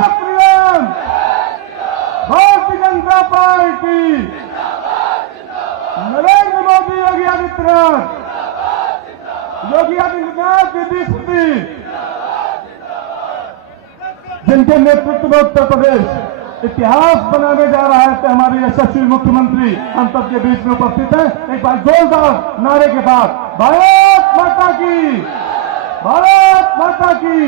Shri Ram. Bharatiya Janata party, Narendra Modi, Yogi Adityanath, Yogi Adityanath की स्मृति, जिनके नेतृत्व में उत्तर प्रदेश इतिहास बनाने जा रहा है, तो हमारे यशस्वी मुख्यमंत्री हम सबके बीच में उपस्थित हैं। एक बार जोरदार नारे के बाद भारत माता की, भारत माता की।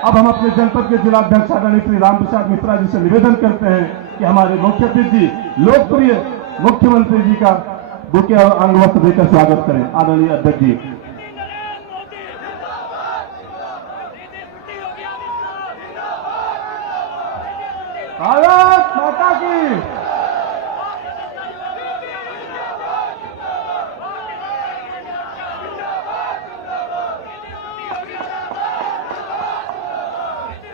अब हम अपने जनपद के जिलाध्यक्ष आदरणीय श्री राम प्रसाद मिश्रा जी से निवेदन करते हैं कि हमारे मुख्य अतिथि लोकप्रिय मुख्यमंत्री जी का बुके और अंग वस्त्र देकर स्वागत करें। आदरणीय अध्यक्ष जी। भारत माता की।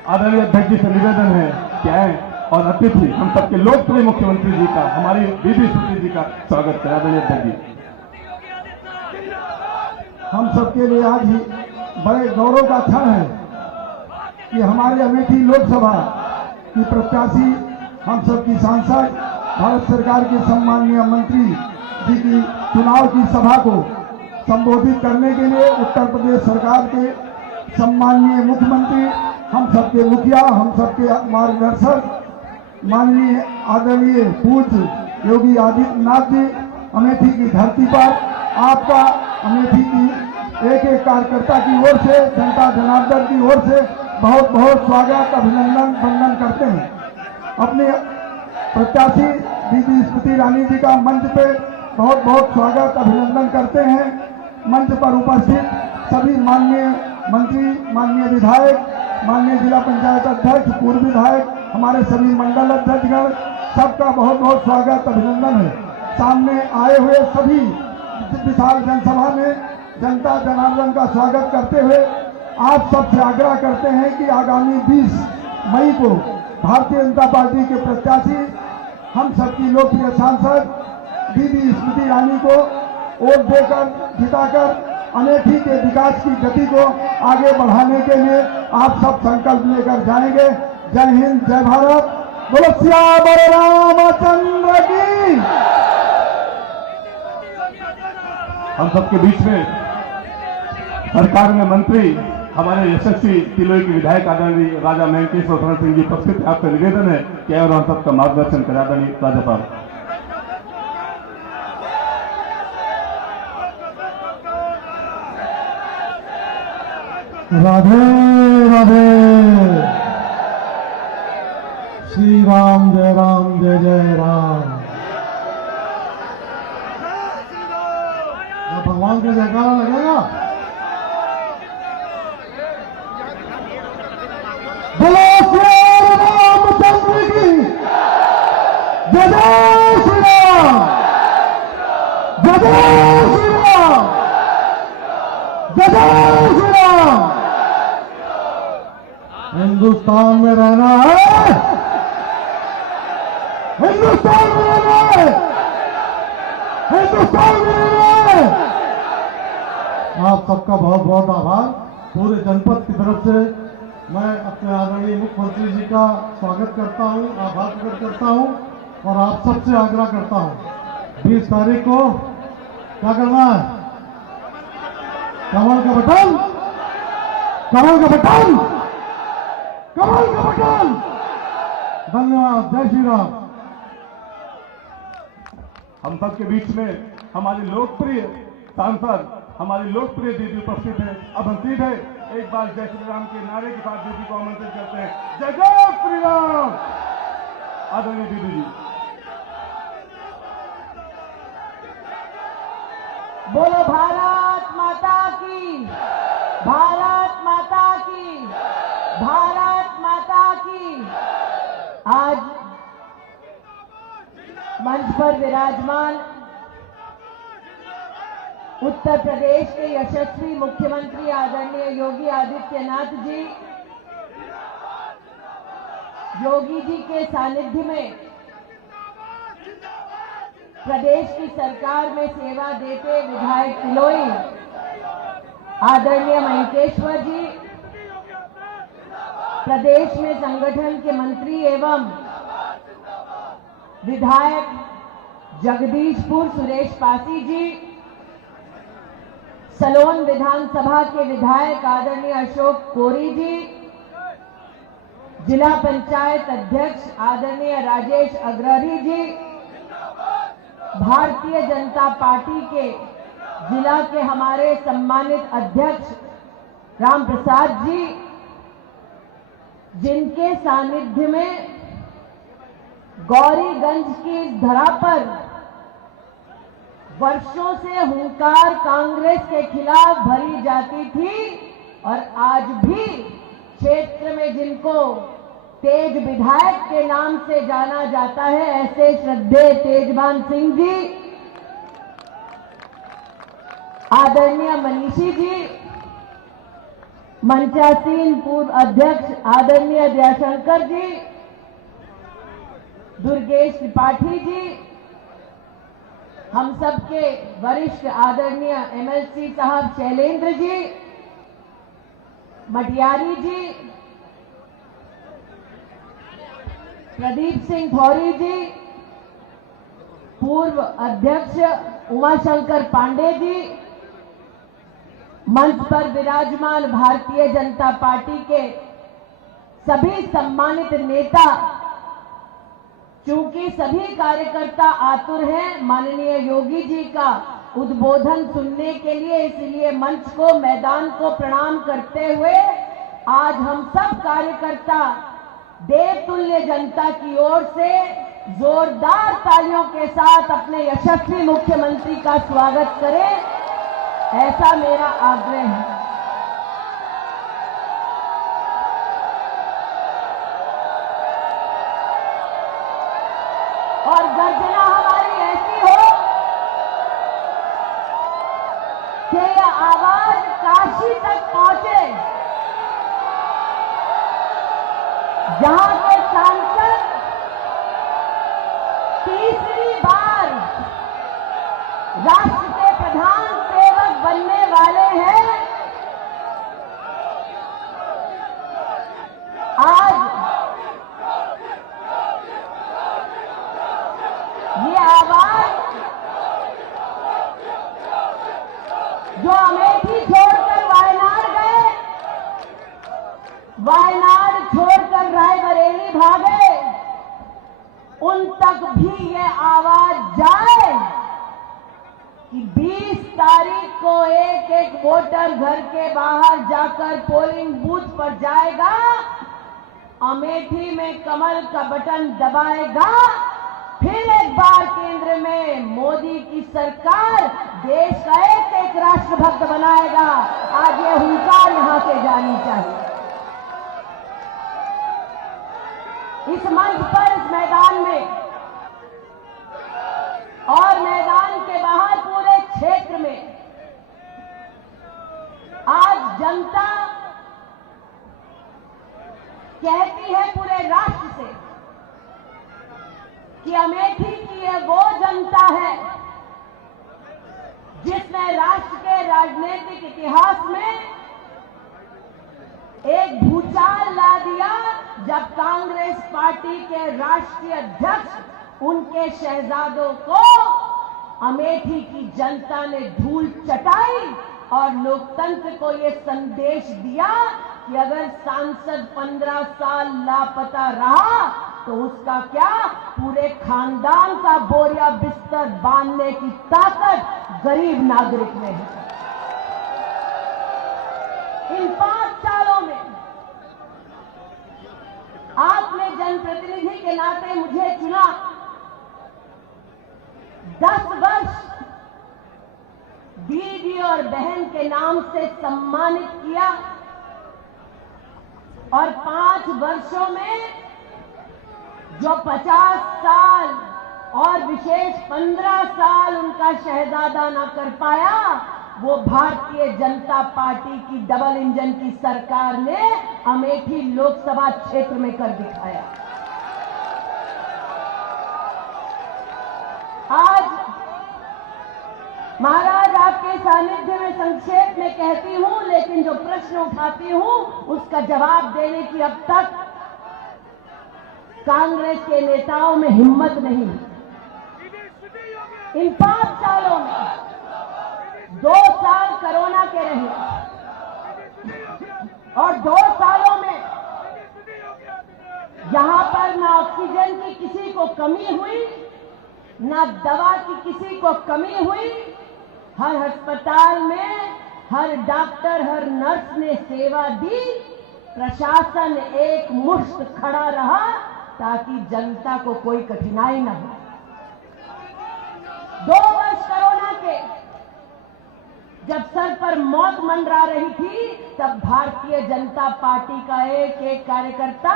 आदरणीय अध्यक्ष जी से निवेदन है कि आए और अतिथि हम सबके लोकप्रिय मुख्यमंत्री जी का, हमारी दीदी स्मृति जी का स्वागत करें। आदरणीय अध्यक्ष जी। हम सबके लिए आज ही बड़े गौरव का क्षण है कि हमारे अमेठी लोकसभा की प्रत्याशी, हम सबकी सांसद, भारत सरकार के सम्माननीय मंत्री जी की चुनाव की सभा को संबोधित करने के लिए उत्तर प्रदेश सरकार के सम्माननीय मुख्यमंत्री, हम सबके मुखिया, हम सबके मार्गदर्शक माननीय आदरणीय पूज्य योगी आदित्यनाथ जी, अमेठी की धरती पर आपका अमेठी की एक एक कार्यकर्ता की ओर से, जनता जनार्दन की ओर से बहुत बहुत स्वागत, अभिनंदन, वंदन करते हैं। अपने प्रत्याशी दीदी स्मृति ईरानी जी का मंच पे बहुत बहुत स्वागत, अभिनंदन करते हैं। मंच पर उपस्थित सभी माननीय मंत्री, माननीय विधायक, माननीय जिला पंचायत अध्यक्ष, पूर्व विधायक, हमारे सभी मंडल अध्यक्षगण, सबका बहुत बहुत स्वागत, अभिनंदन है। सामने आए हुए सभी विशाल जनसभा में जनता जनार्दन का स्वागत करते हुए आप सबसे आग्रह करते हैं कि आगामी 20 मई को भारतीय जनता पार्टी के प्रत्याशी, हम सबकी लोकप्रिय सांसद दीदी स्मृति ईरानी को वोट देकर जिताकर अमेठी के विकास की गति को आगे बढ़ाने के लिए आप सब संकल्प लेकर जाएंगे। जय हिंद, जय भारत, बोलो सियावर रामचंद्र की। हम सबके बीच में सरकार में मंत्री, हमारे यशस्वी तिलोई के विधायक आदरणीय राजा महेंकेश्वर शरण सिंह जी उपस्थित। आपसे निवेदन है कि और हम सबका मार्गदर्शन करें। आदरणीय राज्यपाल। राधे राधे। श्री राम, जय जय राम। भगवान का जयकारा लगेगा। बोलो श्री रामचंद्र की जय, जय श्री राम, जय जय श्री राम, जय जय श्री राम। हिंदुस्तान में रहना है, हिंदुस्तान में रहना है, हिंदुस्तान में रहना है। आप सबका बहुत बहुत आभार। पूरे जनपद की तरफ से मैं अपने आदरणीय मुख्यमंत्री जी का स्वागत करता हूं, आभार प्रकट करता हूं और आप सबसे आग्रह करता हूं 20 तारीख को क्या करना है? कमल का बटन, कमल का बटन, कमल का बटन। धन्यवाद। जय श्री राम। हम सबके बीच में हमारे लोकप्रिय सांसद, हमारी लोकप्रिय दीदी उपस्थित है। अब हम सीधे एक बार जय श्री राम के नारे के साथ दीदी को आमंत्रित करते हैं। जय जय श्री राम। आदरणीय दीदी जी। बोलो भारत माता की, भारत माता की, भारत माता की। आज मंच पर विराजमान उत्तर प्रदेश के यशस्वी मुख्यमंत्री आदरणीय योगी आदित्यनाथ जी, योगी जी के सानिध्य में प्रदेश की सरकार में सेवा देते विधायक तिलोई आदरणीय महेंकेश्वर जी, प्रदेश में संगठन के मंत्री एवं विधायक जगदीशपुर सुरेश पासी जी, सलोन विधानसभा के विधायक आदरणीय अशोक कोरी जी, जिला पंचायत अध्यक्ष आदरणीय राजेश अग्रही जी, भारतीय जनता पार्टी के जिला के हमारे सम्मानित अध्यक्ष राम प्रसाद जी, जिनके सानिध्य में गौरीगंज की इस धरा पर वर्षों से हुंकार कांग्रेस के खिलाफ भरी जाती थी और आज भी क्षेत्र में जिनको तेज विधायक के नाम से जाना जाता है, ऐसे श्रद्धेय तेजवान सिंह जी, आदरणीय मनीषी जी, मंचासीन पूर्व अध्यक्ष आदरणीय दयाशंकर जी, दुर्गेश त्रिपाठी जी, हम सबके वरिष्ठ आदरणीय एमएलसी साहब शैलेंद्र जी, मटियारी जी, प्रदीप सिंह थौरी जी, पूर्व अध्यक्ष उमाशंकर पांडे जी, मंच पर विराजमान भारतीय जनता पार्टी के सभी सम्मानित नेता, चूंकि सभी कार्यकर्ता आतुर हैं माननीय योगी जी का उद्बोधन सुनने के लिए, इसलिए मंच को, मैदान को प्रणाम करते हुए आज हम सब कार्यकर्ता देवतुल्य जनता की ओर से जोरदार तालियों के साथ अपने यशस्वी मुख्यमंत्री का स्वागत करें, ऐसा मेरा आग्रह है। और गर्जना हमारी ऐसी हो कि यह आवाज काशी तक पहुंचे, जहां के सांसद तीसरी बार राष्ट्र के प्रधान सेवक बनने वाले हैं, आज ये आवाज जो अमेठी छोड़कर वायनाड गए, वायनाड छोड़कर रायबरेली भागे, उन तक भी ये आवाज जाए कि 20 तारीख को एक एक वोटर घर के बाहर जाकर पोलिंग बूथ पर जाएगा, अमेठी में कमल का बटन दबाएगा, फिर एक बार केंद्र में मोदी की सरकार देश का एक एक राष्ट्रभक्त बनाएगा। आज ये हुंकार यहां से जानी चाहिए। इस मंच पर, इस मैदान में और मैदान के बाहर पूरे क्षेत्र में आज जनता कहती है पूरे राष्ट्र से कि अमेठी की ये वो जनता है जिसने राष्ट्र के राजनीतिक इतिहास में एक भूचाल ला दिया, जब कांग्रेस पार्टी के राष्ट्रीय अध्यक्ष उनके शहजादों को अमेठी की जनता ने धूल चटाई और लोकतंत्र को ये संदेश दिया कि अगर सांसद 15 साल लापता रहा तो उसका क्या, पूरे खानदान का बोरिया बिस्तर बांधने की ताकत गरीब नागरिक में है। इन 5 सालों में आपने जनप्रतिनिधि के नाते मुझे चुना, 10 वर्ष दीदी और बहन के नाम से सम्मानित किया और 5 वर्षों में जो 50 साल और विशेष 15 साल उनका शहजादा ना कर पाया, वो भारतीय जनता पार्टी की डबल इंजन की सरकार ने अमेठी लोकसभा क्षेत्र में कर दिखाया। आज महाराज आप आपके सानिध्य में संक्षेप में कहती हूं, लेकिन जो प्रश्न उठाती हूं उसका जवाब देने की अब तक कांग्रेस के नेताओं में हिम्मत नहीं। इन 5 सालों में 2 साल कोरोना के रहे और 2 सालों में यहां पर ना ऑक्सीजन की किसी को कमी हुई, ना दवा की किसी को कमी हुई। हर अस्पताल में हर डॉक्टर, हर नर्स ने सेवा दी। प्रशासन एक मुश्त खड़ा रहा ताकि जनता को कोई कठिनाई न हो। 2 वर्ष कोरोना के जब सर पर मौत मंडरा रही थी, तब भारतीय जनता पार्टी का एक एक कार्यकर्ता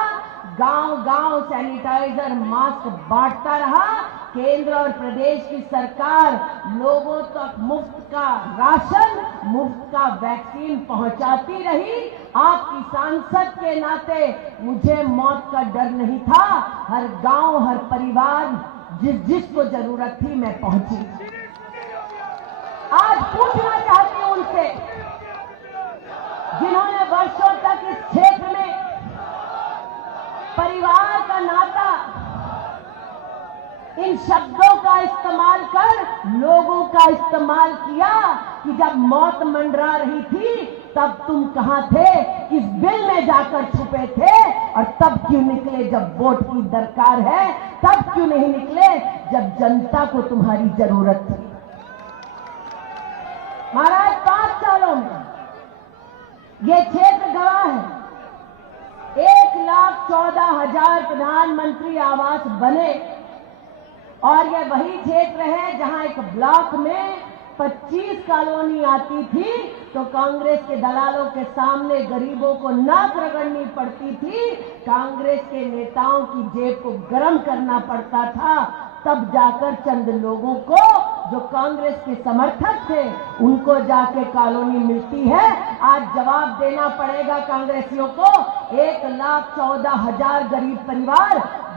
गांव-गांव सैनिटाइजर, मास्क बांटता रहा। केंद्र और प्रदेश की सरकार लोगों तक मुफ्त का राशन, मुफ्त का वैक्सीन पहुंचाती रही। आपकी सांसद के नाते मुझे मौत का डर नहीं था। हर गांव, हर परिवार, जिसको जरूरत थी, मैं पहुंची। आज पूछना चाहती हूं उनसे, जिन्होंने वर्षों तक इस क्षेत्र में परिवार का नाता, इन शब्दों का इस्तेमाल कर लोगों का इस्तेमाल किया कि जब मौत मंडरा रही थी तब तुम कहां थे, किस बिल में जाकर छुपे थे, और तब क्यों निकले जब वोट की दरकार है, तब क्यों नहीं निकले जब जनता को तुम्हारी जरूरत थी। महाराज, 5 सालों में ये क्षेत्र गवाह है। 1,14,000 प्रधानमंत्री आवास बने और ये वही क्षेत्र है जहां एक ब्लॉक में 25 कॉलोनी आती थी तो कांग्रेस के दलालों के सामने गरीबों को नाक रगड़नी पड़ती थी। कांग्रेस के नेताओं की जेब को गर्म करना पड़ता था, तब जाकर चंद लोगों को जो कांग्रेस के समर्थक थे उनको जाके कॉलोनी मिलती है। आज जवाब देना पड़ेगा कांग्रेसियों को। 1,14,000 गरीब परिवार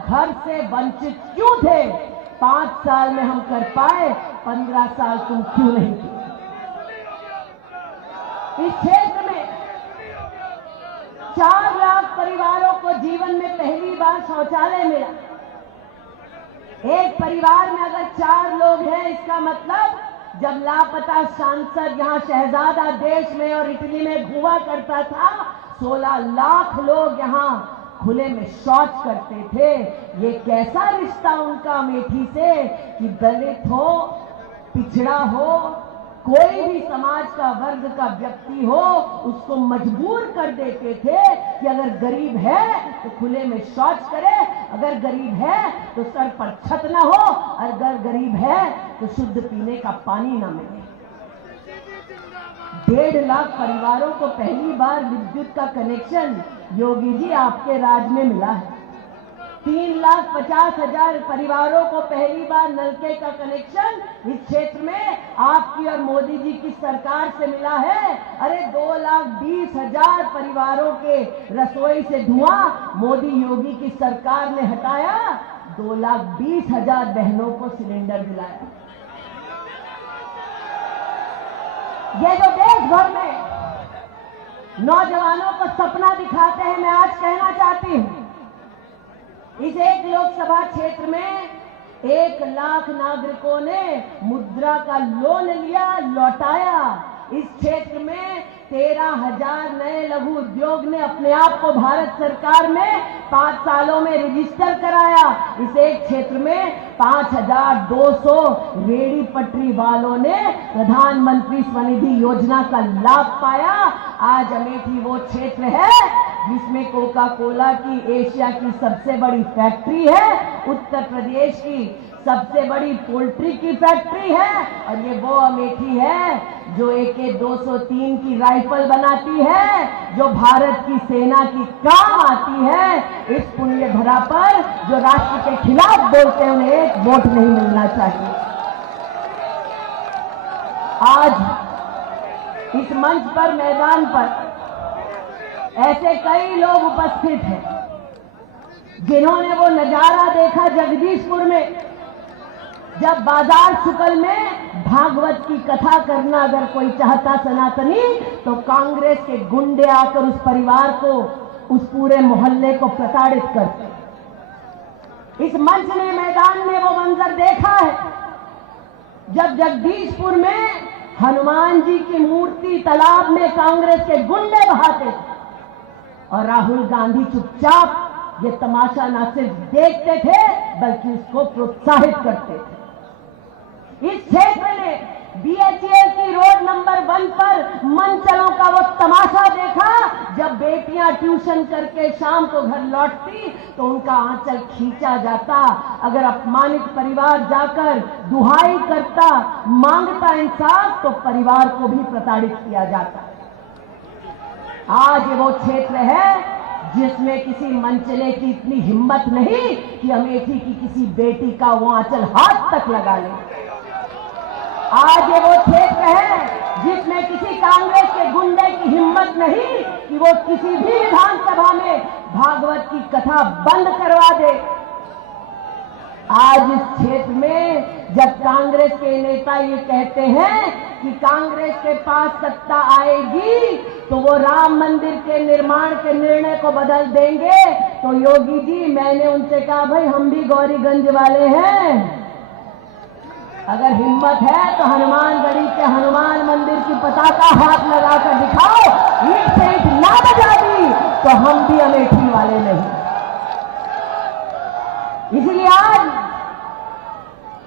घर से वंचित क्यों थे? 5 साल में हम कर पाए, 15 साल तुम क्यों नहीं थे? इस क्षेत्र में 4 लाख परिवारों को जीवन में पहली बार शौचालय मिला। एक परिवार में अगर 4 लोग हैं, इसका मतलब जब लापता सांसद यहां शहजादा देश में और इटली में घुमा करता था, 16 लाख लोग यहां खुले में शौच करते थे। ये कैसा रिश्ता उनका अमेठी से कि दलित हो, पिछड़ा हो, कोई भी समाज का वर्ग का व्यक्ति हो, उसको मजबूर कर देते थे कि अगर गरीब है तो खुले में शौच करे, अगर गरीब है तो सर पर छत ना हो, अगर गरीब है तो शुद्ध पीने का पानी ना मिले। 1.5 लाख परिवारों को पहली बार विद्युत का कनेक्शन योगी जी आपके राज में मिला है। 3,50,000 परिवारों को पहली बार नलके का कनेक्शन इस क्षेत्र में आपकी और मोदी जी की सरकार से मिला है। अरे 2,20,000 परिवारों के रसोई से धुआं मोदी योगी की सरकार ने हटाया। 2,20,000 बहनों को सिलेंडर दिलाया। ये जो देश भर में नौजवानों को सपना दिखाते हैं, मैं आज कहना चाहती हूं, इस एक लोकसभा क्षेत्र में 1 लाख नागरिकों ने मुद्रा का लोन लिया, लौटाया। इस क्षेत्र में 13,000 नए लघु उद्योग ने अपने आप को भारत सरकार में 5 सालों में रजिस्टर कराया। इस एक क्षेत्र में 5,200 रेहड़ी पटरी वालों ने प्रधानमंत्री स्वनिधि योजना का लाभ पाया। आज अमेठी वो क्षेत्र है जिसमें कोका कोला की एशिया की सबसे बड़ी फैक्ट्री है, उत्तर प्रदेश की सबसे बड़ी पोल्ट्री की फैक्ट्री है, और ये वो अमेठी है जो AK-203 की राइफल बनाती है, जो भारत की सेना की काम आती है। इस पुण्य धरा पर जो राष्ट्र के खिलाफ बोलते हैं उन्हें एक वोट नहीं मिलना चाहिए। आज इस मंच पर, मैदान पर ऐसे कई लोग उपस्थित हैं जिन्होंने वो नजारा देखा जगदीशपुर में, जब बाजार शुक्ल में भागवत की कथा करना अगर कोई चाहता सनातनी, तो कांग्रेस के गुंडे आकर उस परिवार को, उस पूरे मोहल्ले को प्रताड़ित करते। इस मंच ने, मैदान में वो मंजर देखा है जब जगदीशपुर में हनुमान जी की मूर्ति तालाब में कांग्रेस के गुंडे बहाते थे और राहुल गांधी चुपचाप ये तमाशा न सिर्फ देखते थे बल्कि उसको प्रोत्साहित करते थे। इस क्षेत्र में बीएचईएल की रोड नंबर 1 पर मनचलों का वो तमाशा देखा जब बेटियां ट्यूशन करके शाम को घर लौटती तो उनका आंचल खींचा जाता। अगर अपमानित परिवार जाकर दुहाई करता, मांगता इंसाफ, तो परिवार को भी प्रताड़ित किया जाता। आज वो क्षेत्र है जिसमें किसी मनचले की इतनी हिम्मत नहीं कि अमेठी की किसी बेटी का वो आंचल हाथ तक लगा ले। आज ये वो क्षेत्र है जिसमें किसी कांग्रेस के गुंडे की हिम्मत नहीं कि वो किसी भी विधानसभा में भागवत की कथा बंद करवा दे। आज इस क्षेत्र में जब कांग्रेस के नेता ये कहते हैं कि कांग्रेस के पास सत्ता आएगी तो वो राम मंदिर के निर्माण के निर्णय को बदल देंगे, तो योगी जी, मैंने उनसे कहा भाई हम भी गौरीगंज वाले हैं, अगर हिम्मत है तो हनुमानगढ़ी के हनुमान मंदिर की पताका हाथ लगाकर दिखाओ। ईट से ईट ना बजा दी तो हम भी अमेठी वाले नहीं। इसलिए आज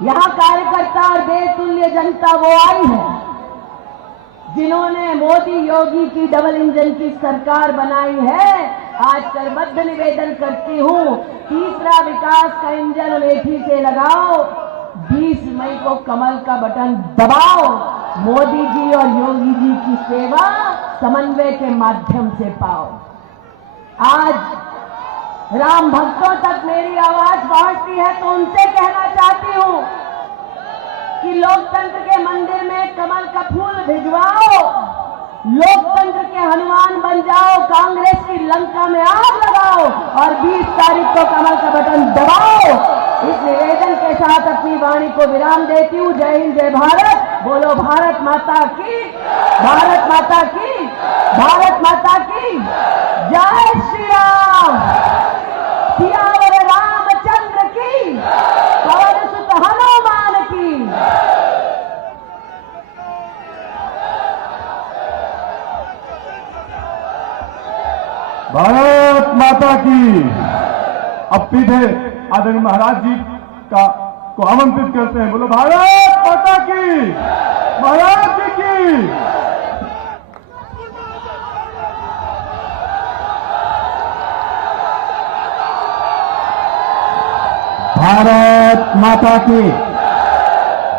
यहां कार्यकर्ता और देशतुल्य जनता वो आई है जिन्होंने मोदी योगी की डबल इंजन की सरकार बनाई है। आज करबद्ध निवेदन करती हूं, तीसरा विकास का इंजन अमेठी से लगाओ, 20 मई को कमल का बटन दबाओ, मोदी जी और योगी जी की सेवा समन्वय के माध्यम से पाओ। आज राम भक्तों तक मेरी आवाज पहुंचती है तो उनसे कहना चाहती हूं कि लोकतंत्र के मंदिर में कमल का फूल भिजवाओ, लोकतंत्र के हनुमान बन जाओ, कांग्रेस की लंका में आग लगाओ और 20 तारीख को कमल का बटन दबाओ। इस निवेदन के साथ अपनी वाणी को विराम देती हूँ। जय हिंद, जय भारत। बोलो भारत माता की, भारत माता की, भारत माता की जय। श्री राम, सियावर रामचंद्र की, पवन सुत हनुमान की। भारत माता की। अब सीधे आदरणीय महाराज जी को आमंत्रित करते हैं। बोलो भारत माता की, महाराज जी की। भारत माता की,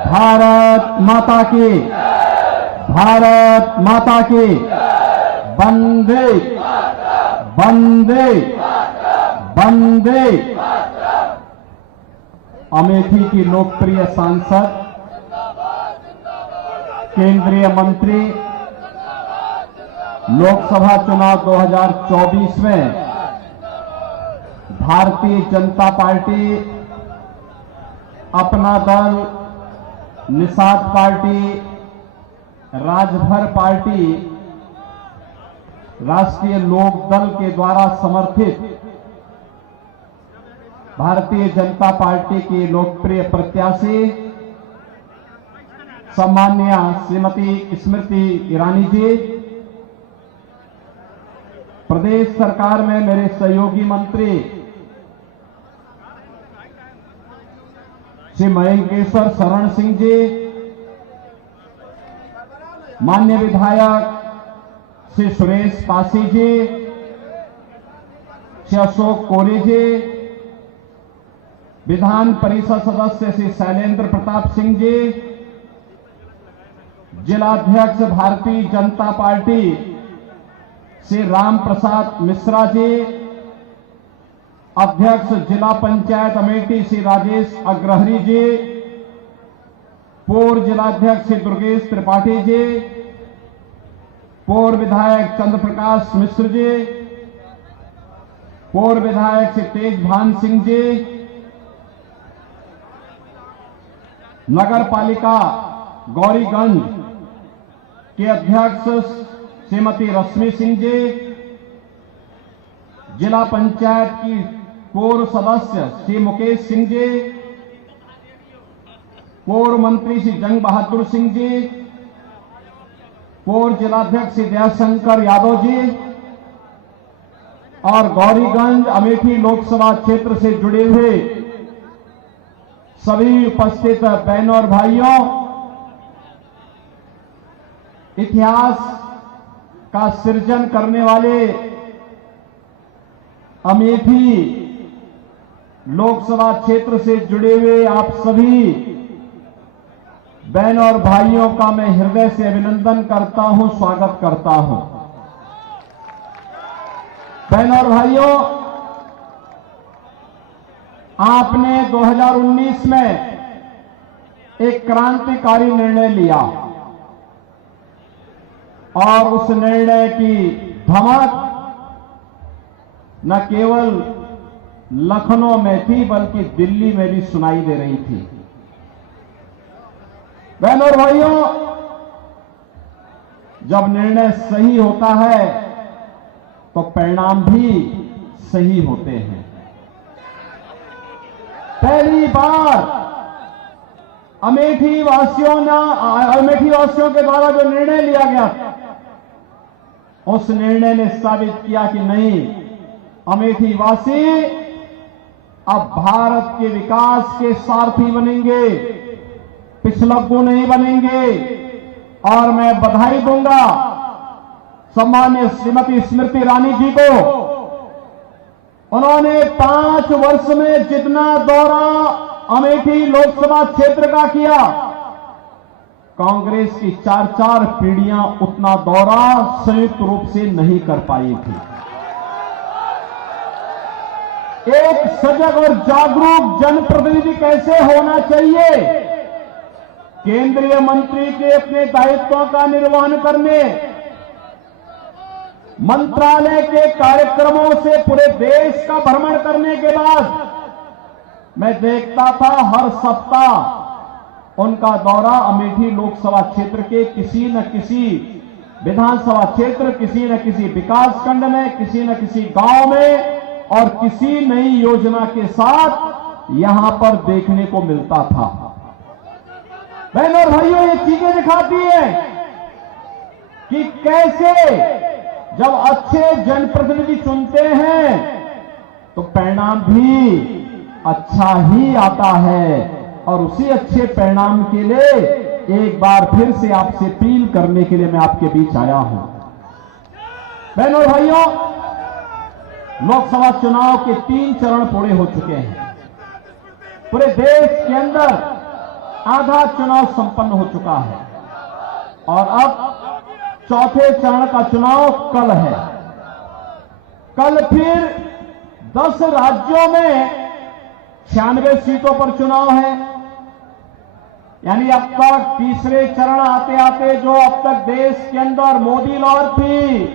भारत माता की, भारत माता की। वंदे वंदे वंदे। अमेठी की लोकप्रिय सांसद, केंद्रीय मंत्री, लोकसभा चुनाव 2024 में भारतीय जनता पार्टी, अपना दल, निषाद पार्टी, राजभर पार्टी, राष्ट्रीय लोक दल के द्वारा समर्थित भारतीय जनता पार्टी की लोकप्रिय प्रत्याशी सम्मान्य श्रीमती स्मृति ईरानी जी, प्रदेश सरकार में मेरे सहयोगी मंत्री श्री महेंद्र शरण सिंह जी, माननीय विधायक श्री सुरेश पासी जी, श्री अशोक कोरी जी, विधान परिषद सदस्य श्री शैलेंद्र प्रताप सिंह जी, जिलाध्यक्ष भारतीय जनता पार्टी श्री राम प्रसाद मिश्रा जी, अध्यक्ष जिला पंचायत अमेठी श्री राजेश अग्रहरी जी, पूर्व जिलाध्यक्ष श्री दुर्गेश त्रिपाठी जी, पूर्व विधायक चंद्रप्रकाश मिश्र जी, पूर्व विधायक श्री तेजभान सिंह जी, नगर पालिका गौरीगंज के अध्यक्ष श्रीमती रश्मि सिंह जी, जिला पंचायत की पूर्व सदस्य श्री मुकेश सिंह जी, पूर्व मंत्री श्री जंग बहादुर सिंह जी, पूर्व जिलाध्यक्ष श्री दयाशंकर यादव जी और गौरीगंज अमेठी लोकसभा क्षेत्र से जुड़े हुए सभी उपस्थित बहनों और भाइयों, इतिहास का सृजन करने वाले अमेठी लोकसभा क्षेत्र से जुड़े हुए आप सभी बहनों और भाइयों का मैं हृदय से अभिनंदन करता हूं, स्वागत करता हूं। बहनों और भाइयों, आपने 2019 में एक क्रांतिकारी निर्णय लिया और उस निर्णय की धमक न केवल लखनऊ में थी बल्कि दिल्ली में भी सुनाई दे रही थी। बहनों और भाइयों, जब निर्णय सही होता है तो परिणाम भी सही होते हैं। पहली बार अमेठी वासियों के द्वारा जो निर्णय लिया गया, उस निर्णय ने साबित किया कि नहीं, अमेठी वासी अब भारत के विकास के सारथी बनेंगे, पिछलग्गू नहीं बनेंगे। और मैं बधाई दूंगा सम्मान्य श्रीमती स्मृति ईरानी जी को। उन्होंने 5 वर्ष में जितना दौरा अमेठी लोकसभा क्षेत्र का किया, कांग्रेस की 4 पीढ़ियां उतना दौरा संयुक्त रूप से नहीं कर पाई थी। एक सजग और जागरूक जनप्रतिनिधि कैसे होना चाहिए, केंद्रीय मंत्री के अपने दायित्वों का निर्वहन करने, मंत्रालय के कार्यक्रमों से पूरे देश का भ्रमण करने के बाद मैं देखता था हर सप्ताह उनका दौरा अमेठी लोकसभा क्षेत्र के किसी न किसी विधानसभा क्षेत्र, किसी न किसी विकास खंड में, किसी न किसी गांव में और किसी नई योजना के साथ यहां पर देखने को मिलता था। बहनों और भाइयों, ये चीजें दिखाती है कि कैसे जब अच्छे जनप्रतिनिधि चुनते हैं तो परिणाम भी अच्छा ही आता है। और उसी अच्छे परिणाम के लिए एक बार फिर से आपसे अपील करने के लिए मैं आपके बीच आया हूं। बहनों और भाइयों, लोकसभा चुनाव के 3 चरण पूरे हो चुके हैं। पूरे देश के अंदर आधा चुनाव संपन्न हो चुका है और अब चौथे चरण का चुनाव कल है। कल फिर 10 राज्यों में 96 सीटों पर चुनाव है। यानी अब तक तीसरे चरण आते आते जो अब तक देश के अंदर मोदी लहर थी,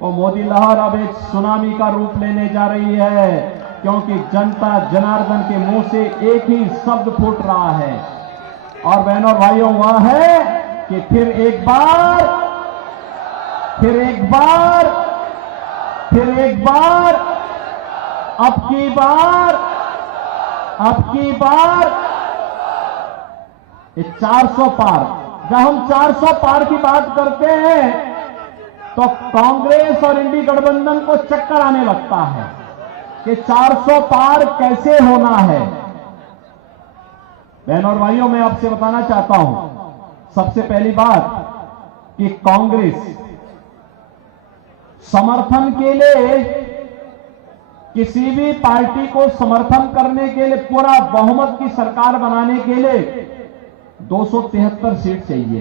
वो मोदी लहर अब एक सुनामी का रूप लेने जा रही है, क्योंकि जनता जनार्दन के मुंह से एक ही शब्द फूट रहा है। और बहनों और भाइयों, वह है कि फिर एक बार अब की बार ये 400 पार। जब हम 400 पार की बात करते हैं तो कांग्रेस और इंडी गठबंधन को चक्कर आने लगता है कि 400 पार कैसे होना है। बहनों और भाइयों, मैं आपसे बताना चाहता हूं, सबसे पहली बात कि कांग्रेस समर्थन के लिए, किसी भी पार्टी को समर्थन करने के लिए, पूरा बहुमत की सरकार बनाने के लिए 273 सीट चाहिए।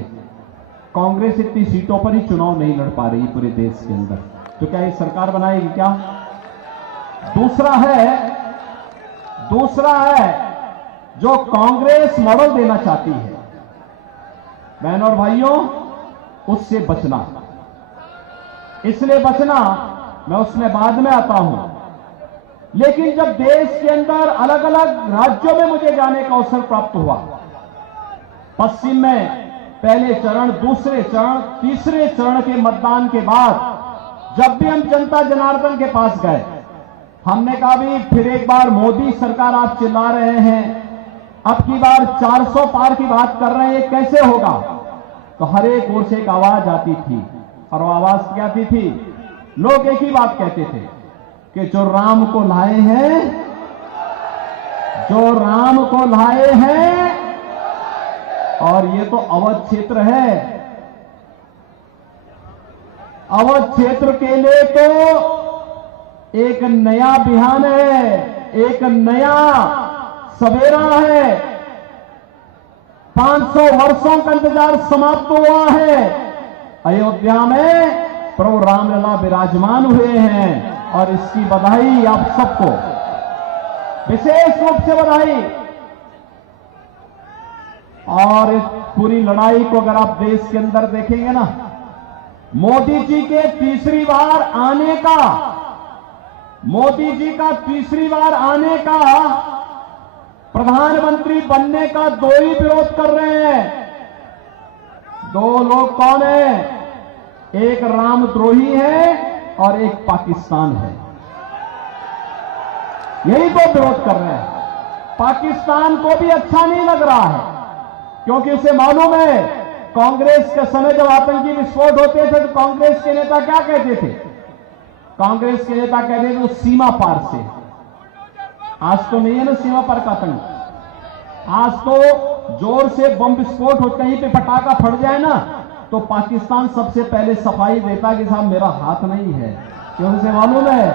कांग्रेस इतनी सीटों पर ही चुनाव नहीं लड़ पा रही पूरे देश के अंदर, तो क्या ये सरकार बनाएगी क्या? दूसरा है जो कांग्रेस मॉडल देना चाहती है, बहनों और भाइयों, उससे बचना। इसलिए बचना, मैं उसमें बाद में आता हूं। लेकिन जब देश के अंदर अलग अलग राज्यों में मुझे जाने का अवसर प्राप्त हुआ, पश्चिम में पहले चरण, दूसरे चरण, तीसरे चरण के मतदान के बाद जब भी हम जनता जनार्दन के पास गए, हमने कहा भी फिर एक बार मोदी सरकार आप चिल्ला रहे हैं, अब की बार 400 पार की बात कर रहे हैं, कैसे होगा? तो हर एक ओर से एक आवाज आती थी, और वो आवाज क्या आती थी? लोग एक ही बात कहते थे कि जो राम को लाए हैं, जो राम को लाए हैं, और ये तो अवध क्षेत्र है, अवध क्षेत्र के लिए तो एक नया बिहान है, एक नया सवेरा है। 500 वर्षों का इंतजार समाप्त हुआ है। अयोध्या में प्रभु रामलला विराजमान हुए हैं, और इसकी बधाई आप सबको, विशेष रूप से बधाई। और इस पूरी लड़ाई को अगर आप देश के अंदर देखेंगे ना, मोदी जी के तीसरी बार आने का, मोदी जी का तीसरी बार आने का, प्रधानमंत्री बनने का दो ही विरोध कर रहे हैं। दो लोग कौन है? एक रामद्रोही है और एक पाकिस्तान है। यही दो विरोध कर रहे हैं। पाकिस्तान को भी अच्छा नहीं लग रहा है, क्योंकि उसे मालूम है कांग्रेस के समय जब आतंकी विस्फोट होते थे तो कांग्रेस के नेता क्या कहते थे? कांग्रेस के नेता कहते थे सीमा पार से। आज तो नहीं है ना सीमा पार का आतंक। आज तो जोर से बम विस्फोट हो, कहीं पे पटाखा फट जाए ना तो पाकिस्तान सबसे पहले सफाई देता कि साहब मेरा हाथ नहीं है, क्योंकि उसे मालूम है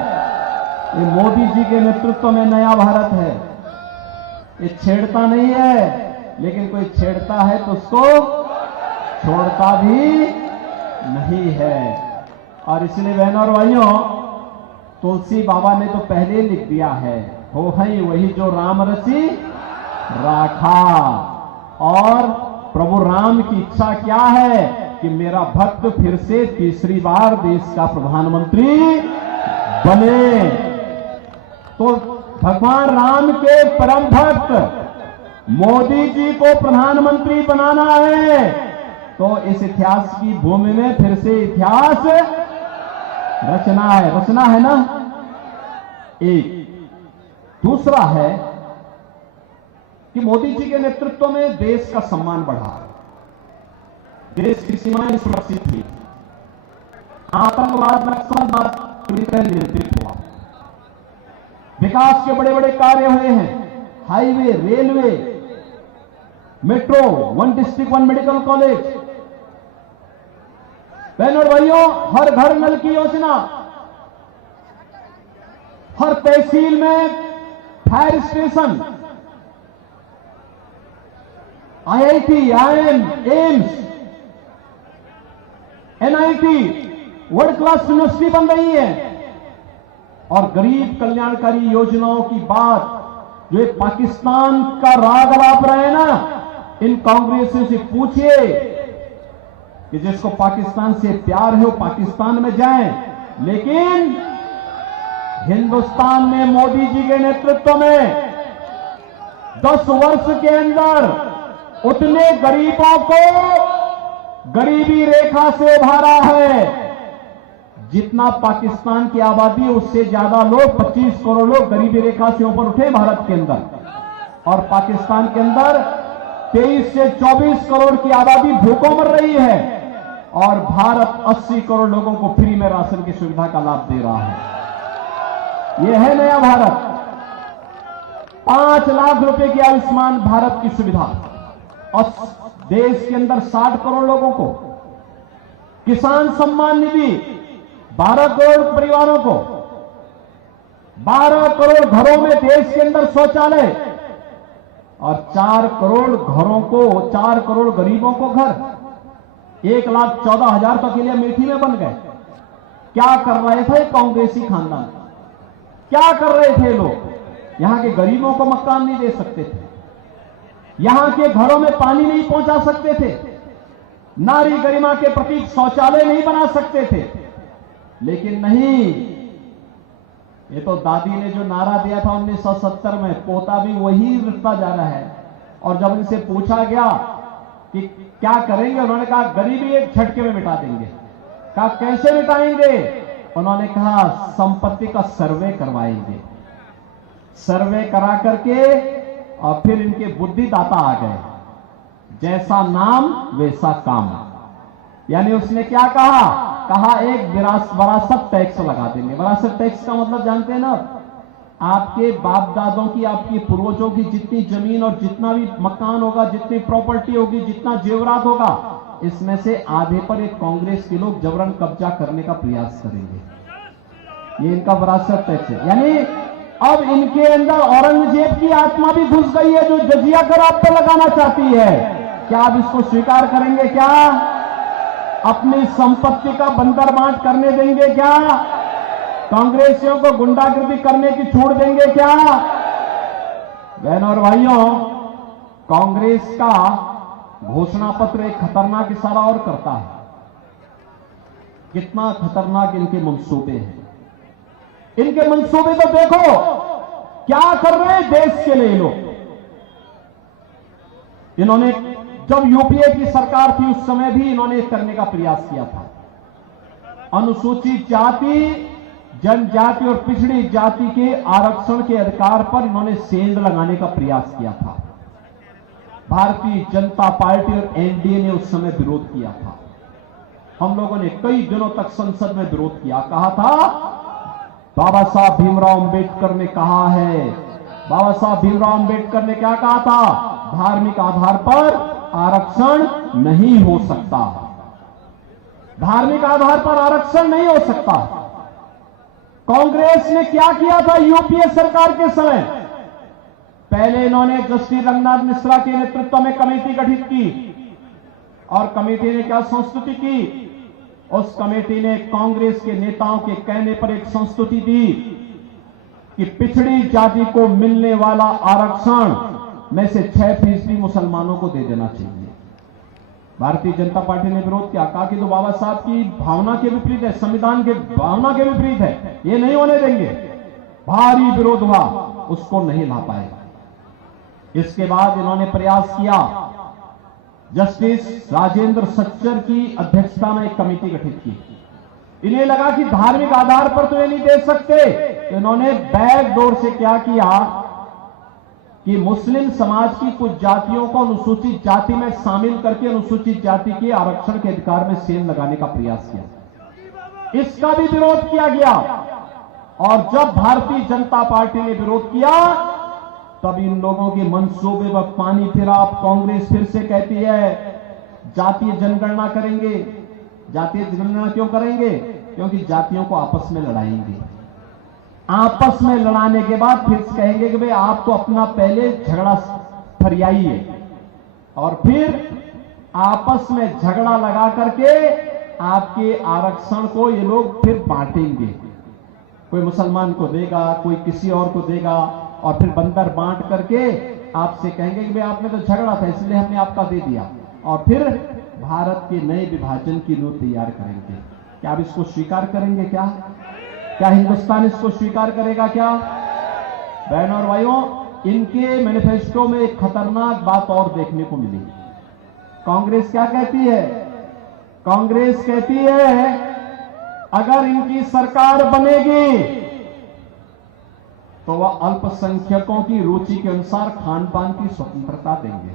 ये मोदी जी के नेतृत्व में नया भारत है। ये छेड़ता नहीं है, लेकिन कोई छेड़ता है तो उसको छोड़ता भी नहीं है। और इसलिए बहनों और भाइयों, तुलसी बाबा ने तो पहले लिख दिया है, हो है वही जो राम रची राखा। और प्रभु राम की इच्छा क्या है कि मेरा भक्त फिर से तीसरी बार देश का प्रधानमंत्री बने। तो भगवान राम के परम भक्त मोदी जी को प्रधानमंत्री बनाना है, तो इस इतिहास की भूमि में फिर से इतिहास रचना है ना। एक दूसरा है कि मोदी जी के नेतृत्व में देश का सम्मान बढ़ा, देश की सीमाएं सुरक्षित हुई, आतंकवाद नक्सलवाद पूरी तरह नियंत्रित हुआ, विकास के बड़े बड़े कार्य हुए हैं, highway, railway, metro, 1 district 1 medical college. बहनों और भाइयों, हर घर नल की योजना, हर तहसील में fire station, IIT, IIM, AIIMS, NIT, world class university बन रही है। और गरीब कल्याणकारी योजनाओं की बात जो एक पाकिस्तान का राग अलाप रहे हैं ना, इन कांग्रेसियों से पूछिए कि जिसको पाकिस्तान से प्यार है वो पाकिस्तान में जाए, लेकिन हिंदुस्तान में मोदी जी के नेतृत्व में 10 वर्ष के अंदर उतने गरीबों को गरीबी रेखा से उभारा है जितना पाकिस्तान की आबादी, उससे ज्यादा लोग, 25 करोड़ लोग गरीबी रेखा से ऊपर उठे भारत के अंदर। और पाकिस्तान के अंदर 23 से 24 करोड़ की आबादी भूखों मर रही है, और भारत 80 करोड़ लोगों को फ्री में राशन की सुविधा का लाभ दे रहा है। यह है नया भारत। 5 लाख रुपए की आयुष्मान भारत की सुविधा, और देश के अंदर 60 करोड़ लोगों को किसान सम्मान निधि, 12 करोड़ परिवारों को, 12 करोड़ घरों में देश के अंदर शौचालय, और 4 करोड़ घरों को, 4 करोड़ गरीबों को घर, 1,14,000 तो अकेले अमेठी में बन गए। क्या कर रहे थे कांग्रेसी खानदान? क्या कर रहे थे लोग? यहां के गरीबों को मकान नहीं दे सकते थे, यहां के घरों में पानी नहीं पहुंचा सकते थे, नारी गरिमा के प्रतीक शौचालय नहीं बना सकते थे। लेकिन नहीं, ये तो दादी ने जो नारा दिया था 1970 में, पोता भी वही रखता जा रहा है। और जब इनसे पूछा गया कि क्या करेंगे। उन्होंने कहा गरीबी एक झटके में मिटा देंगे। कहा कैसे मिटाएंगे? उन्होंने कहा संपत्ति का सर्वे करवाएंगे। सर्वे करा करके और फिर इनके बुद्धिदाता आ गए, जैसा नाम वैसा काम। यानी उसने क्या कहा एक विरासत टैक्स लगा देंगे। विरासत टैक्स का मतलब जानते हैं ना, आपके बाप दादों की, आपके पूर्वजों की जितनी जमीन और जितना भी मकान होगा, जितनी प्रॉपर्टी होगी, जितना जेवरात होगा, इसमें से आधे पर एक कांग्रेस के लोग जबरन कब्जा करने का प्रयास करेंगे। ये इनका विरासत टैक्स है। यानी अब इनके अंदर औरंगजेब की आत्मा भी घुस गई है, जो जजिया कर आप पे लगाना चाहती है। क्या आप इसको स्वीकार करेंगे? क्या अपनी संपत्ति का बंदर बांट करने देंगे? क्या कांग्रेसियों को गुंडागर्दी करने की छूट देंगे? क्या बहनों और भाइयों, कांग्रेस का घोषणा पत्र एक खतरनाक इशारा और करता है। कितना खतरनाक इनके मंसूबे हैं। इनके मंसूबे तो देखो क्या कर रहे हैं देश के लिए लोग। इन्होंने जब यूपीए की सरकार थी उस समय भी इन्होंने करने का प्रयास किया था। अनुसूचित जाति, जनजाति और पिछड़ी जाति के आरक्षण के अधिकार पर इन्होंने सेंध लगाने का प्रयास किया था। भारतीय जनता पार्टी और एनडीए ने उस समय विरोध किया था। हम लोगों ने कई दिनों तक संसद में विरोध किया। कहा था बाबा साहब भीमराव अंबेडकर ने कहा है, बाबा साहब भीमराव अंबेडकर ने क्या कहा था? धार्मिक आधार पर आरक्षण नहीं हो सकता। धार्मिक आधार पर आरक्षण नहीं हो सकता। कांग्रेस ने क्या किया था यूपीए सरकार के समय? पहले इन्होंने जस्टिस रंगनाथ मिश्रा के नेतृत्व में कमेटी गठित की और कमेटी ने क्या संस्तुति की? उस कमेटी ने कांग्रेस के नेताओं के कहने पर एक संस्तुति दी कि पिछड़ी जाति को मिलने वाला आरक्षण में से 6% मुसलमानों को दे देना चाहिए। भारतीय जनता पार्टी ने विरोध किया। कहा कि तो बाबा साहब की भावना के विपरीत है, संविधान के भावना के विपरीत है, ये नहीं होने देंगे। भारी विरोध हुआ, उसको नहीं ला पाए। इसके बाद इन्होंने प्रयास किया, जस्टिस राजेंद्र सच्चर की अध्यक्षता में एक कमेटी गठित की। इन्हें लगा कि धार्मिक आधार पर तो ये नहीं दे सकते, तो इन्होंने बैकडोर से क्या किया कि मुस्लिम समाज की कुछ जातियों को अनुसूचित जाति में शामिल करके अनुसूचित जाति के आरक्षण के अधिकार में सेंध लगाने का प्रयास किया। इसका भी विरोध किया गया और जब भारतीय जनता पार्टी ने विरोध किया तब इन लोगों के मंसूबे पर पानी फिरा। कांग्रेस फिर से कहती है जातीय जनगणना करेंगे। जातीय जनगणना क्यों करेंगे? क्योंकि जातियों को आपस में लड़ाएंगे। आपस में लड़ाने के बाद फिर कहेंगे कि भाई आप तो अपना पहले झगड़ा फरियाइए और फिर आपस में झगड़ा लगा करके आपके आरक्षण को ये लोग फिर बांटेंगे। कोई मुसलमान को देगा, कोई किसी और को देगा और फिर बंदर बांट करके आपसे कहेंगे कि भाई आपने तो झगड़ा था इसलिए हमने आपका दे दिया और फिर भारत के नए विभाजन की नींव तैयार करेंगे। क्या आप इसको स्वीकार करेंगे? क्या हिंदुस्तान इसको स्वीकार करेगा? क्या बहनों और भाइयों, इनके मैनिफेस्टो में एक खतरनाक बात और देखने को मिली। कांग्रेस क्या कहती है? कांग्रेस कहती है अगर इनकी सरकार बनेगी तो वह अल्पसंख्यकों की रुचि के अनुसार खान पान की स्वतंत्रता देंगे।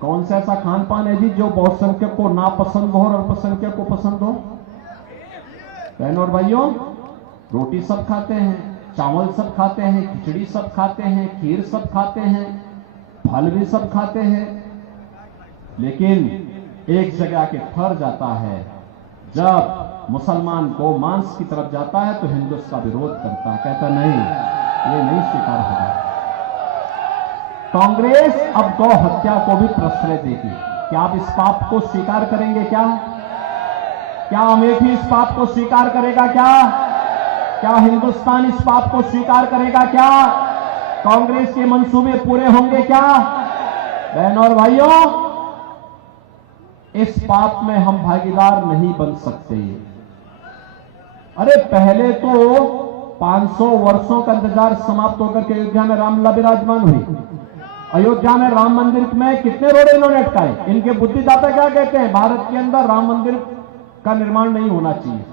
कौन सा ऐसा खान पान है जी जो बहुसंख्यक को ना पसंद हो और अल्पसंख्यक को पसंद हो? बहनों और भाइयों, रोटी सब खाते हैं, चावल सब खाते हैं, खिचड़ी सब खाते हैं, खीर सब खाते हैं, फल भी सब खाते हैं, लेकिन एक जगह के ठहर जाता है। जब मुसलमान गौ मांस की तरफ जाता है तो हिंदू उसका विरोध करता है, कहता नहीं, ये नहीं स्वीकार होगा। कांग्रेस अब गौ हत्या को भी प्रश्रय देगी। क्या आप इस पाप को स्वीकार करेंगे? क्या अमेठी इस पाप को स्वीकार करेगा? क्या हिंदुस्तान इस पाप को स्वीकार करेगा? क्या कांग्रेस के मंसूबे पूरे होंगे? क्या बहनों और भाइयों, इस पाप में हम भागीदार नहीं बन सकते। अरे पहले तो 500 वर्षों का इंतजार समाप्त होकर के अयोध्या में रामलला विराजमान हुई अयोध्या में राम मंदिर में कितने रोड़े इन्होंने अटकाए। इनके बुद्धिदाता क्या कहते हैं? भारत के अंदर राम मंदिर का निर्माण नहीं होना चाहिए।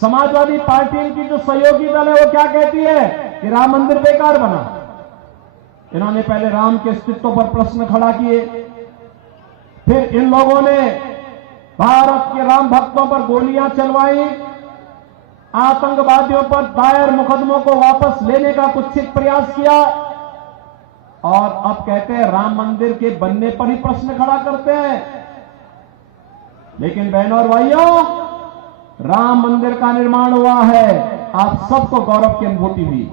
समाजवादी पार्टी इनकी जो सहयोगी दल है वो क्या कहती है कि राम मंदिर बेकार बना। इन्होंने पहले राम के अस्तित्व पर प्रश्न खड़ा किए, फिर इन लोगों ने भारत के राम भक्तों पर गोलियां चलवाई, आतंकवादियों पर दायर मुकदमों को वापस लेने का कुत्सित प्रयास किया, और अब कहते हैं राम मंदिर के बनने पर ही प्रश्न खड़ा करते हैं। लेकिन बहनों और भाइयों, राम मंदिर का निर्माण हुआ है, आप सबको गौरव की अनुभूति हुई।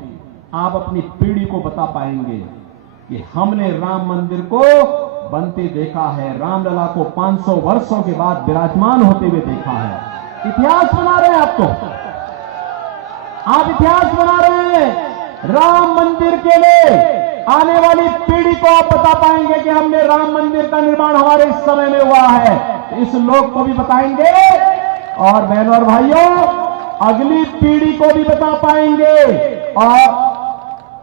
आप अपनी पीढ़ी को बता पाएंगे कि हमने राम मंदिर को बनते देखा है, रामलला को 500 वर्षों के बाद विराजमान होते हुए देखा है। इतिहास बना रहे हैं आप इतिहास बना रहे हैं। राम मंदिर के लिए आने वाली पीढ़ी को आप बता पाएंगे कि हमने राम मंदिर का निर्माण हमारे इस समय में हुआ है। इस लोग को भी बताएंगे, और बहनों और भाइयों, अगली पीढ़ी को भी बता पाएंगे, और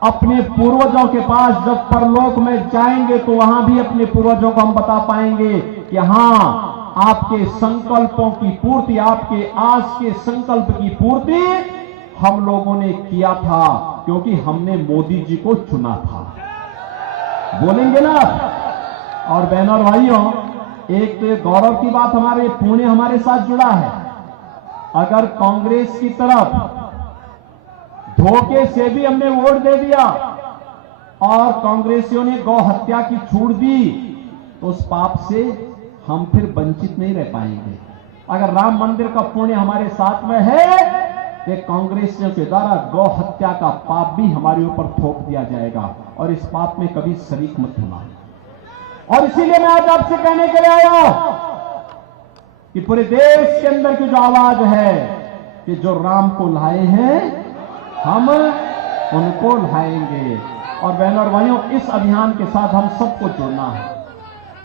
अपने पूर्वजों के पास जब परलोक में जाएंगे तो वहां भी अपने पूर्वजों को हम बता पाएंगे कि हां, आपके संकल्पों की पूर्ति, आपके आस के संकल्प की पूर्ति हम लोगों ने किया था, क्योंकि हमने मोदी जी को चुना था। बोलेंगे ना? और बहनों और भाइयों, एक तो गौरव की बात, हमारे पुणे हमारे साथ जुड़ा है। अगर कांग्रेस की तरफ धोखे से भी हमने वोट दे दिया और कांग्रेसियों ने गौ हत्या की छूट दी, तो उस पाप से हम फिर वंचित नहीं रह पाएंगे। अगर राम मंदिर का पुण्य हमारे साथ में है कि कांग्रेसियों के द्वारा गौ हत्या का पाप भी हमारे ऊपर थोप दिया जाएगा, और इस पाप में कभी शरीक मत होना। और इसीलिए मैं आज आपसे कहने के लिए आया कि पूरे देश के अंदर की जो आवाज है कि जो राम को लाए हैं हम उनको लाएंगे। और बहनों और भाइयों, इस अभियान के साथ हम सबको जुड़ना है।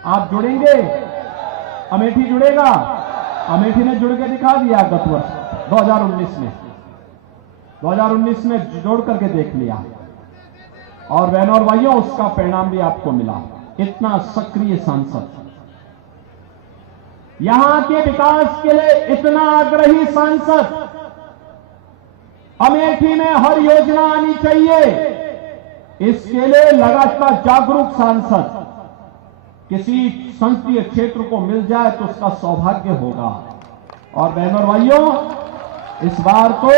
आप जुड़ेंगे, अमेठी जुड़ेगा। अमेठी ने जुड़ के दिखा दिया गत वर्ष 2019 में जोड़ करके देख लिया, और बहनों और भाइयों, उसका परिणाम भी आपको मिला। इतना सक्रिय सांसद, यहां के विकास के लिए इतना आग्रही सांसद, अमेठी में हर योजना आनी चाहिए, इसके लिए लगातार जागरूक सांसद किसी संसदीय क्षेत्र को मिल जाए तो उसका सौभाग्य होगा। और बहनों और भाइयों, इस बार तो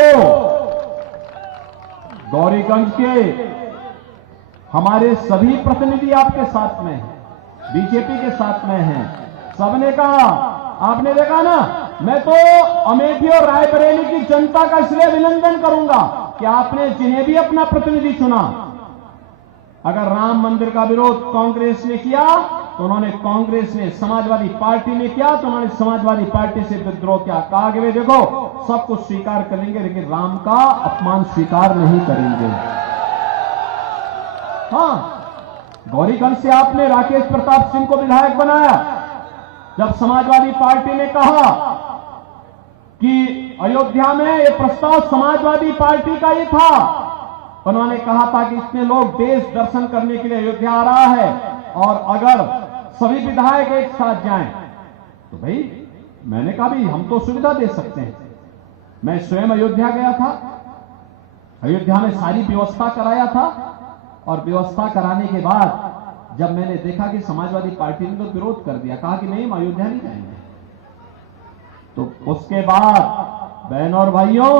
गौरीगंज के हमारे सभी प्रतिनिधि आपके साथ में हैं, बीजेपी के साथ में हैं। सबने कहा, आपने देखा ना, मैं तो अमेठी और रायबरेली की जनता का इसलिए अभिनंदन करूंगा कि आपने जिन्हें भी अपना प्रतिनिधि चुना। अगर राम मंदिर का विरोध कांग्रेस ने किया तो उन्होंने कांग्रेस ने, समाजवादी पार्टी ने किया तो उन्होंने समाजवादी पार्टी से विद्रोह किया। कहा कि वे देखो सब कुछ स्वीकार करेंगे लेकिन राम का अपमान स्वीकार नहीं करेंगे। हां, गौरीगंज से आपने राकेश प्रताप सिंह को विधायक बनाया। जब समाजवादी पार्टी ने कहा कि अयोध्या में यह प्रस्ताव समाजवादी पार्टी का ही था, उन्होंने कहा था कि इतने लोग देश दर्शन करने के लिए अयोध्या आ रहा है, और अगर सभी विधायक एक साथ जाएं तो भाई, मैंने कहा भी हम तो सुविधा दे सकते हैं। मैं स्वयं अयोध्या गया था, अयोध्या में सारी व्यवस्था कराया था, और व्यवस्था कराने के बाद जब मैंने देखा कि समाजवादी पार्टी ने तो विरोध कर दिया, कहा कि नहीं, हम अयोध्या नहीं जाएंगे, तो उसके बाद बहनों और भाइयों,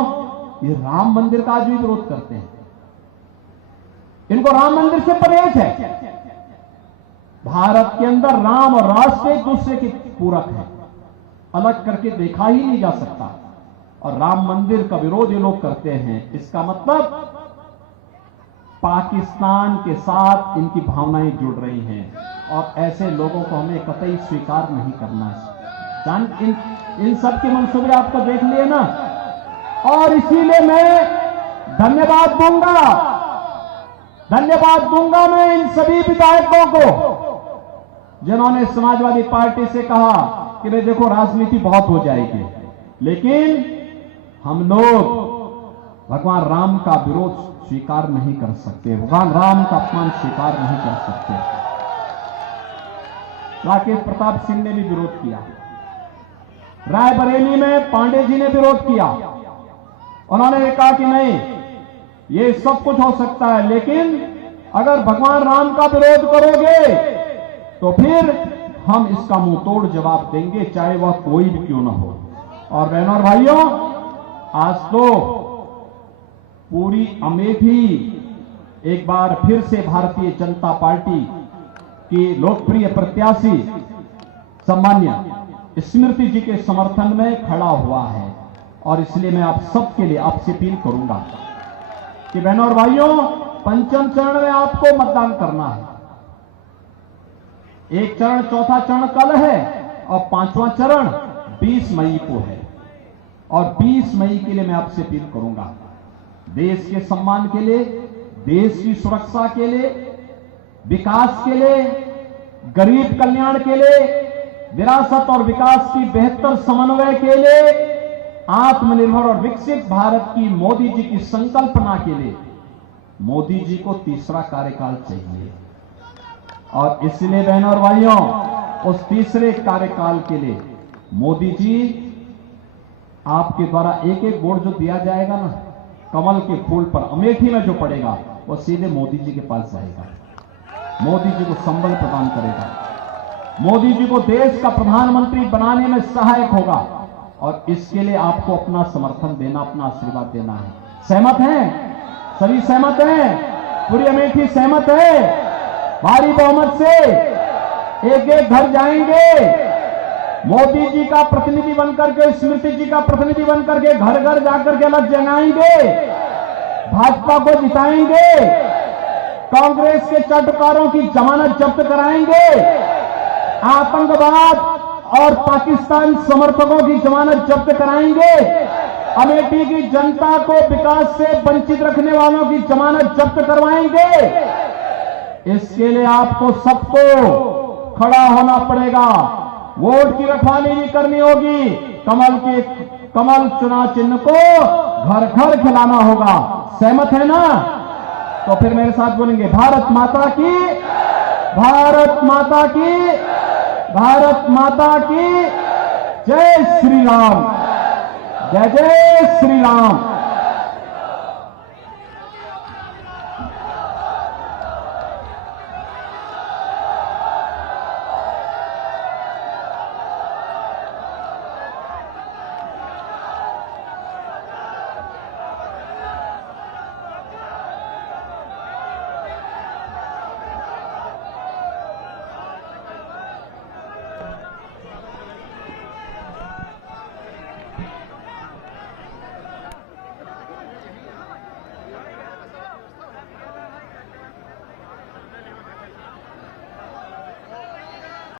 ये राम मंदिर का आज भी विरोध करते हैं। इनको राम मंदिर से परहेज है। भारत के अंदर राम और राष्ट्र एक दूसरे के पूरक है, अलग करके देखा ही नहीं जा सकता। और राम मंदिर का विरोध ये लोग करते हैं, इसका मतलब पाकिस्तान के साथ इनकी भावनाएं जुड़ रही हैं, और ऐसे लोगों को हमें कतई स्वीकार नहीं करना है। इन सब के मंसूबे आपको देख लिए ना, और इसीलिए मैं धन्यवाद दूंगा मैं इन सभी विधायकों को जिन्होंने समाजवादी पार्टी से कहा कि भाई देखो राजनीति बहुत हो जाएगी, लेकिन हम लोग भगवान राम का विरोध स्वीकार नहीं कर सकते, भगवान राम का अपमान स्वीकार नहीं कर सकते। राकेश प्रताप सिंह ने भी विरोध किया, रायबरेली में पांडे जी ने विरोध किया। उन्होंने कहा कि नहीं, ये सब कुछ हो सकता है, लेकिन अगर भगवान राम का विरोध करोगे तो फिर हम इसका मुंह तोड़ जवाब देंगे, चाहे वह कोई भी क्यों ना हो। और बहनों और भाइयों, आज तो पूरी अमेठी एक बार फिर से भारतीय जनता पार्टी की लोकप्रिय प्रत्याशी सम्मान्य स्मृति जी के समर्थन में खड़ा हुआ है। और इसलिए मैं आप सबके लिए आपसे अपील करूंगा कि बहनों और भाइयों, पंचम चरण में आपको मतदान करना है। एक चरण, चौथा चरण कल है और पांचवां चरण 20 मई को है। और 20 मई के लिए मैं आपसे अपील करूंगा, देश के सम्मान के लिए, देश की सुरक्षा के लिए, विकास के लिए, गरीब कल्याण के लिए, विरासत और विकास की बेहतर समन्वय के लिए, आत्मनिर्भर और विकसित भारत की मोदी जी की संकल्पना के लिए मोदी जी को तीसरा कार्यकाल चाहिए। और इसलिए बहनों और भाइयों, उस तीसरे कार्यकाल के लिए मोदी जी आपके द्वारा एक एक वोट जो दिया जाएगा ना, कमल के फूल पर अमेठी में जो पड़ेगा, वो सीधे मोदी जी के पास जाएगा, मोदी जी को संबल प्रदान करेगा, मोदी जी को देश का प्रधानमंत्री बनाने में सहायक होगा। और इसके लिए आपको अपना समर्थन देना, अपना आशीर्वाद देना है। सहमत हैं? सभी सहमत हैं? पूरी अमेठी सहमत है? भारी बहुमत से एक एक घर जाएंगे, मोदी जी का प्रतिनिधि बनकर के, स्मृति जी का प्रतिनिधि बनकर के घर घर जाकर के अलग जगाएंगे, भाजपा को जिताएंगे, कांग्रेस के चटकारों की जमानत जब्त कराएंगे, आतंकवाद और पाकिस्तान समर्थकों की जमानत जब्त कराएंगे, अमेठी की जनता को विकास से वंचित रखने वालों की जमानत जब्त करवाएंगे। इसके लिए आपको सबको खड़ा होना पड़ेगा, वोट की रखवाली भी करनी होगी, कमल चुनाव चिन्ह को घर घर खिलाना होगा। सहमत है ना? तो फिर मेरे साथ बोलेंगे, भारत माता की, भारत माता की, भारत माता की जय श्री राम, जय जय श्री राम।